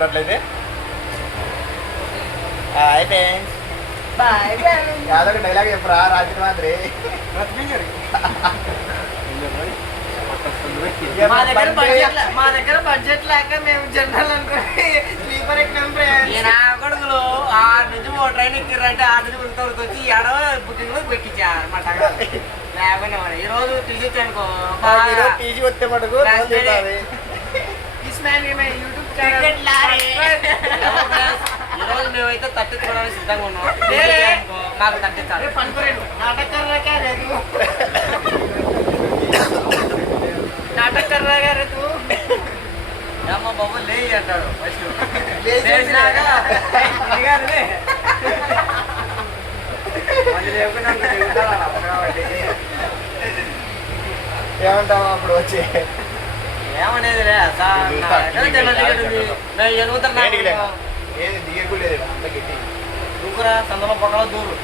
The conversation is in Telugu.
అంటారు అట్లయితే. అయితే యాదొక డైలాగ్ చెప్పరా రాత్రి మాత్రి. మా దగ్గర బడ్జెట్ లేక మేము జనరల్ అనుకుని స్లీపర్ ఎక్కినాం. కొడుకులు 6 నుంచి 3 ట్రైన్ ఎక్కిరంటే 6 నుంచి ఉరికి వచ్చి ఏడవ బుకింగ్ లో పెట్టించారు అనమాట. లేకపోయినా ఈ రోజు టీషర్ట్ అనుకో టీజీ వస్తే మటుకు యూట్యూబ్ ఛానల్. ఈ రోజు మేమైతే తట్టించుకోవడానికి సిద్ధంగా ఉన్నాం. మాకు తట్టించాలి పనుకోలేదు నాటకర్రాగా లేదు నాటకర్రాగా రేపు అమ్మ బాబు లే అంటాడు ఏమంటావు అప్పుడు వచ్చి ఏమనేది ఏది దిగకు లేదు అంత గట్టి దూకురా సందలో పక్కన దూరు